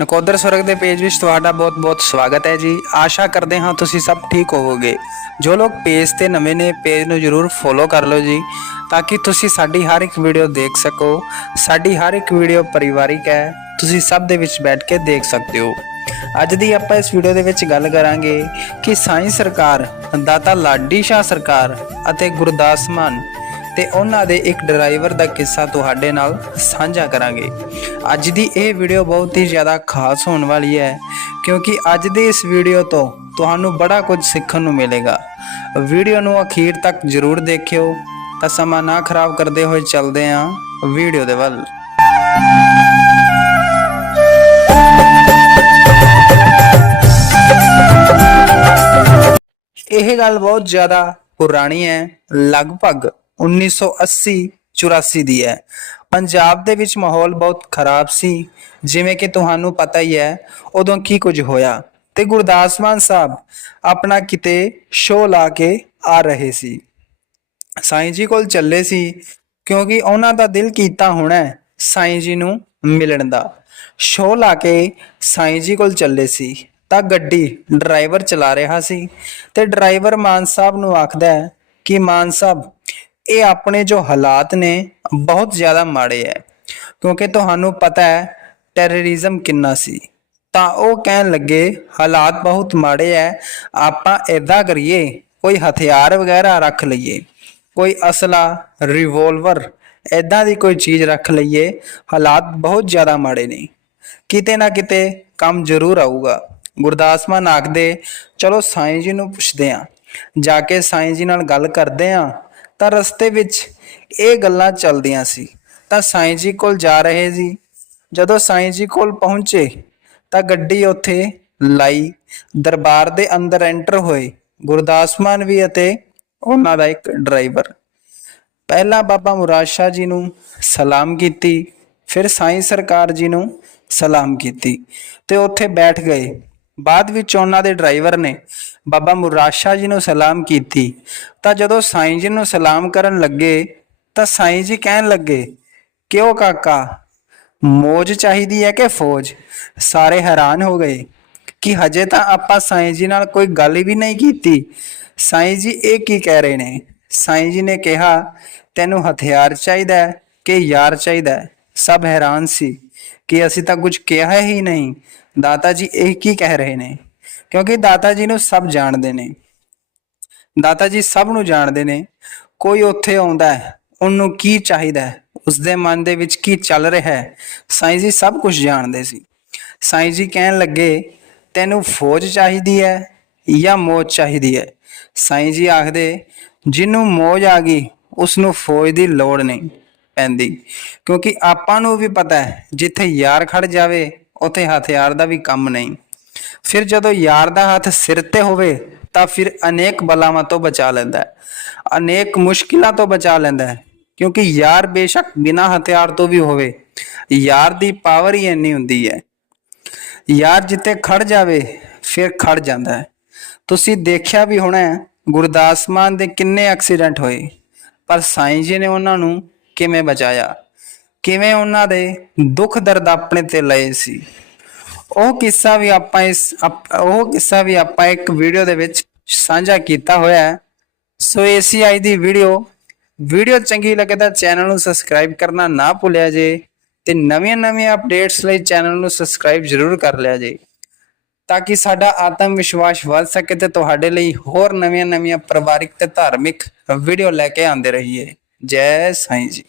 ਨਕੋਦਰ ਸਵਰਗ ਦੇ ਪੇਜ ਵਿੱਚ ਤੁਹਾਡਾ ਬਹੁਤ-ਬਹੁਤ ਸਵਾਗਤ ਹੈ ਜੀ। ਆਸ਼ਾ ਕਰਦੇ ਹਾਂ ਤੁਸੀਂ ਸਭ ਠੀਕ ਹੋਵੋਗੇ। ਜੋ ਲੋਕ ਪੇਜ ਤੇ ਨਵੇਂ ਨੇ, ਪੇਜ ਨੂੰ ਜਰੂਰ ਫੋਲੋ ਕਰ ਲਓ ਜੀ, ਤਾਂ ਕਿ ਤੁਸੀਂ ਸਾਡੀ ਹਰ ਇੱਕ ਵੀਡੀਓ ਦੇਖ ਸਕੋ। ਸਾਡੀ ਹਰ ਇੱਕ ਵੀਡੀਓ ਪਰਿਵਾਰਿਕ ਹੈ, ਤੁਸੀਂ ਸਭ ਦੇ ਵਿੱਚ ਬੈਠ ਕੇ ਦੇਖ ਸਕਦੇ ਹੋ। ਅੱਜ ਦੀ ਆਪਾਂ ਇਸ ਵੀਡੀਓ ਦੇ ਵਿੱਚ ਗੱਲ ਕਰਾਂਗੇ ਕਿ ਸਾਇੰਸ ਸਰਕਾਰ, ਦਾਤਾ ਲਾਡੀ ਸ਼ਾਹ ਸਰਕਾਰ ਅਤੇ ਗੁਰਦਾਸ ਮਾਨ ਤੇ ਉਹਨਾਂ ਦੇ ਇੱਕ ਡਰਾਈਵਰ ਦਾ ਕਿੱਸਾ ਤੁਹਾਡੇ ਨਾਲ ਸਾਂਝਾ ਕਰਾਂਗੇ। ਅੱਜ ਦੀ ਇਹ ਵੀਡੀਓ ਬਹੁਤ ਹੀ ਜ਼ਿਆਦਾ ਖਾਸ ਹੋਣ ਵਾਲੀ ਹੈ, ਕਿਉਂਕਿ ਅੱਜ ਦੇ ਇਸ ਵੀਡੀਓ ਤੋਂ ਤੁਹਾਨੂੰ ਬੜਾ ਕੁਝ ਸਿੱਖਣ ਨੂੰ ਮਿਲੇਗਾ। ਵੀਡੀਓ ਨੂੰ ਅਖੀਰ ਤੱਕ ਜ਼ਰੂਰ ਦੇਖਿਓ, ਤਾਂ ਸਮਾਂ ਨਾ ਖਰਾਬ ਕਰਦੇ ਹੋਏ ਚੱਲਦੇ ਹਾਂ ਵੀਡੀਓ ਦੇ ਵੱਲ। ਇਹ ਗੱਲ ਬਹੁਤ ਜ਼ਿਆਦਾ ਪੁਰਾਣੀ ਹੈ, ਲਗਭਗ 1980 84 ਦੀ ਹੈ। ਪੰਜਾਬ ਦੇ ਵਿੱਚ ਮਾਹੌਲ ਬਹੁਤ ਖਰਾਬ ਸੀ। ਜਿਵੇਂ ਕਿ ਤੁਹਾਨੂੰ ਪਤਾ ਹੀ ਹੈ, ਉਦੋਂ ਕੀ ਕੁਝ ਹੋਇਆ ਤੇ ਗੁਰਦਾਸ ਮਾਨ ਸਾਹਿਬ ਆਪਣਾ ਕਿਤੇ ਸ਼ੋਅ ਲਾ ਕੇ ਆ ਰਹੇ ਸੀ। ਸਾਈਂ ਜੀ ਕੋਲ ਚੱਲੇ ਸੀ ਕਿਉਂਕਿ ਉਹਨਾਂ ਦਾ ਦਿਲ ਕੀਤਾ ਹੋਣਾ ਸਾਈਂ ਜੀ ਨੂੰ ਮਿਲਣ ਦਾ। ਸ਼ੋਅ ਲਾ ਕੇ ਸਾਈਂ ਜੀ ਕੋਲ ਚੱਲੇ ਸੀ ਤਾਂ ਗੱਡੀ ਡਰਾਈਵਰ ਚਲਾ ਰਿਹਾ ਸੀ ਤੇ ਡਰਾਈਵਰ ਮਾਨ ਸਾਹਿਬ ਨੂੰ ਆਖਦਾ ਹੈ ਕਿ ਮਾਨ ਸਾਹਿਬ ਇਹ ਆਪਣੇ ਜੋ ਹਾਲਾਤ ਨੇ ਬਹੁਤ ਜ਼ਿਆਦਾ ਮਾੜੇ ਹੈ ਕਿਉਂਕਿ ਤੁਹਾਨੂੰ ਪਤਾ ਹੈ ਟੈਰਰਿਜ਼ਮ ਕਿੰਨਾ ਸੀ। ਤਾਂ ਉਹ ਕਹਿਣ ਲੱਗੇ, ਹਾਲਾਤ ਬਹੁਤ ਮਾੜੇ ਹੈ ਆਪਾਂ ਏਦਾਂ ਕਰੀਏ, ਕੋਈ ਹਥਿਆਰ ਵਗੈਰਾ ਰੱਖ ਲਈਏ, ਕੋਈ ਅਸਲਾ ਰਿਵੋਲਵਰ ਐਦਾਂ ਦੀ ਕੋਈ ਚੀਜ਼ ਰੱਖ ਲਈਏ, ਹਾਲਾਤ ਬਹੁਤ ਜ਼ਿਆਦਾ ਮਾੜੇ ਨੇ। ਕਿਤੇ ਨਾ ਕਿਤੇ ਕੰਮ ਜ਼ਰੂਰ ਆਊਗਾ। ਗੁਰਦਾਸ ਮਾਨ ਆਖਦੇ, ਚਲੋ ਸਾਈਂ ਜੀ ਨੂੰ ਪੁੱਛਦੇ ਆਂ। ਜਾ ਕੇ ਸਾਈਂ ਜੀ ਨਾਲ ਗੱਲ ਕਰਦੇ ਆਂ। ਤਾਂ ਰਸਤੇ ਵਿੱਚ ਇਹ ਗੱਲਾਂ ਚੱਲਦੀਆਂ ਸੀ। ਤਾਂ ਸਾਈਂ ਜੀ ਕੋਲ ਜਾ ਰਹੇ ਸੀ। ਜਦੋਂ ਸਾਈਂ ਜੀ ਕੋਲ ਪਹੁੰਚੇ, ਤਾਂ ਗੱਡੀ ਉੱਥੇ ਲਾਈ। ਦਰਬਾਰ ਦੇ ਅੰਦਰ ਐਂਟਰ ਹੋਏ। ਗੁਰਦਾਸ ਮਾਨ ਵੀ ਅਤੇ ਉਹਨਾਂ ਦਾ ਇੱਕ ਡਰਾਈਵਰ। ਪਹਿਲਾਂ ਬਾਬਾ ਮੁਰਾਦ ਸ਼ਾਹ ਜੀ ਨੂੰ ਸਲਾਮ ਕੀਤੀ, ਫਿਰ ਸਾਈਂ ਸਰਕਾਰ ਜੀ ਨੂੰ ਸਲਾਮ ਕੀਤੀ ਤੇ ਉੱਥੇ ਬੈਠ ਗਏ। ਬਾਅਦ ਵਿੱਚ ਉਹਨਾਂ ਦੇ ਡਰਾਈਵਰ ਨੇ ਬਾਬਾ ਮੁਰਾਦ ਜੀ ਨੂੰ ਸਲਾਮ ਕੀਤੀ। ਤਾਂ ਜਦੋਂ ਸਾਈਂ ਜੀ ਨੂੰ ਸਲਾਮ ਕਰਨ ਲੱਗੇ, ਤਾਂ ਸਾਈਂ ਜੀ ਕਹਿਣ ਲੱਗੇ, ਕਿਉਂ ਕਾਕਾ? ਮੋਜ ਚਾਹੀਦੀ ਹੈ ਕਿ ਫੌਜ? ਸਾਰੇ ਹੈਰਾਨ ਹੋ ਗਏ ਕਿ ਹਜੇ ਤਾਂ ਆਪਾਂ ਸਾਈਂ ਜੀ ਨਾਲ ਕੋਈ ਗੱਲ ਵੀ ਨਹੀਂ ਕੀਤੀ। ਸਾਈਂ ਜੀ ਇਹ ਕੀ ਕਹਿ ਰਹੇ ਨੇ? ਸਾਈਂ ਜੀ ਨੇ ਕਿਹਾ, ਤੈਨੂੰ ਹਥਿਆਰ ਚਾਹੀਦਾ ਹੈ ਕਿ ਯਾਰ ਚਾਹੀਦਾ ਹੈ? ਸਭ ਹੈਰਾਨ ਸੀ। ਕਿ ਅਸੀਂ ਤਾਂ ਕੁਝ ਕਿਹਾ ਹੀ ਨਹੀਂ। ਦਾਤਾ ਜੀ ਇਹ ਕੀ ਕਹਿ ਰਹੇ ਨੇ? ਕਿਉਂਕਿ ਦਾਤਾ ਜੀ ਨੂੰ ਸਭ ਜਾਣਦੇ ਨੇ। ਦਾਤਾ ਜੀ ਸਭ ਨੂੰ ਜਾਣਦੇ ਨੇ। ਕੋਈ ਉੱਥੇ ਆਉਂਦਾ ਹੈ, ਉਹਨੂੰ ਕੀ ਚਾਹੀਦਾ ਹੈ? ਉਸਦੇ ਮਨ ਦੇ ਵਿੱਚ ਕੀ ਚੱਲ ਰਿਹਾ ਹੈ? ਸਾਈਂ ਜੀ ਸਭ ਕੁਝ ਜਾਣਦੇ ਸੀ। ਸਾਈਂ ਜੀ ਕਹਿਣ ਲੱਗੇ, ਤੈਨੂੰ ਫੌਜ ਚਾਹੀਦੀ ਹੈ ਜਾਂ ਮੌਜ ਚਾਹੀਦੀ ਹੈ? ਸਾਈਂ ਜੀ ਆਖਦੇ, ਜਿਹਨੂੰ ਮੌਜ ਆ ਗਈ ਉਸ ਨੂੰ ਫੌਜ ਦੀ ਲੋੜ ਨਹੀਂ। ਪੈਂਦੀ। ਕਿਉਂਕਿ ਆਪਾਂ ਨੂੰ ਵੀ ਪਤਾ ਹੈ, ਜਿੱਥੇ ਯਾਰ ਖੜ ਜਾਵੇ, ਉੱਥੇ ਹਥਿਆਰ ਦਾ ਵੀ ਕੰਮ ਨਹੀਂ। ਫਿਰ ਜਦੋਂ ਯਾਰ ਦਾ ਹੱਥ ਸਿਰ ਤੇ ਹੋਵੇ, ਤਾਂ ਫਿਰ ਅਨੇਕ ਬਲਾਵਾਂ ਤੋਂ ਬਚਾ ਲੈਂਦਾ ਹੈ। ਅਨੇਕ ਮੁਸ਼ਕਿਲਾਂ ਤੋਂ ਬਚਾ ਲੈਂਦਾ ਹੈ। ਕਿਉਂਕਿ ਯਾਰ ਬੇਸ਼ੱਕ ਬਿਨਾਂ ਹਥਿਆਰ ਤੋਂ ਵੀ ਹੋਵੇ, ਯਾਰ ਦੀ ਪਾਵਰ ਹੀ ਇੰਨੀ ਹੁੰਦੀ ਹੈ। ਯਾਰ ਜਿੱਤੇ ਖੜ ਜਾਵੇ, ਫਿਰ ਖੜ ਜਾਂਦਾ ਹੈ। ਤੁਸੀਂ ਦੇਖਿਆ ਵੀ ਹੋਣਾ ਗੁਰਦਾਸ ਮਾਨ ਦੇ ਕਿੰਨੇ ਐਕਸੀਡੈਂਟ ਹੋਏ। ਪਰ ਸਾਈਂ ਜੀ ਨੇ ਉਹਨਾਂ ਨੂੰ ਕਿਵੇਂ ਬਚਾਇਆ? ਕਿਵੇਂ ਉਹਨਾਂ ਦੇ ਦੁੱਖ ਦਰਦ ਆਪਣੇ ਤੇ ਲਏ ਸੀ? ਉਹ ਕਿੱਸਾ ਵੀ ਆਪਾਂ ਇਸ ਅਪ- ਉਹ ਕਿੱਸਾ ਵੀ ਆਪਾਂ ਇੱਕ ਵੀਡੀਓ ਦੇ ਵਿੱਚ ਸਾਂਝਾ ਕੀਤਾ ਹੋਇਆ ਹੈ। ਸੋ ਏਸੀ ਆਈ ਦੀ ਵੀਡੀਓ। ਵੀਡੀਓ ਚੰਗੀ ਲੱਗੇ ਤਾਂ ਚੈਨਲ ਨੂੰ ਸਬਸਕ੍ਰਾਈਬ ਕਰਨਾ ਨਾ ਭੁੱਲਿਆ ਜੇ ਤੇ ਨਵੀਆਂ ਨਵੀਆਂ ਅਪਡੇਟਸ ਲਈ ਚੈਨਲ ਨੂੰ ਸਬਸਕ੍ਰਾਈਬ ਜ਼ਰੂਰ ਕਰ ਲਿਆ ਜੇ। ਤਾਂ ਕਿ ਸਾਡਾ ਆਤਮ ਵਿਸ਼ਵਾਸ ਵੱਧ ਸਕੇ ਤੇ ਤੁਹਾਡੇ ਲਈ ਹੋਰ ਨਵੀਆਂ ਨਵੀਆਂ ਪਰਿਵਾਰਿਕ ਤੇ ਧਾਰਮਿਕ ਵੀਡੀਓ ਲੈ ਕੇ ਆਉਂਦੇ ਰਹੀਏ। ਜੈ ਸਾਈਂ ਜੀ।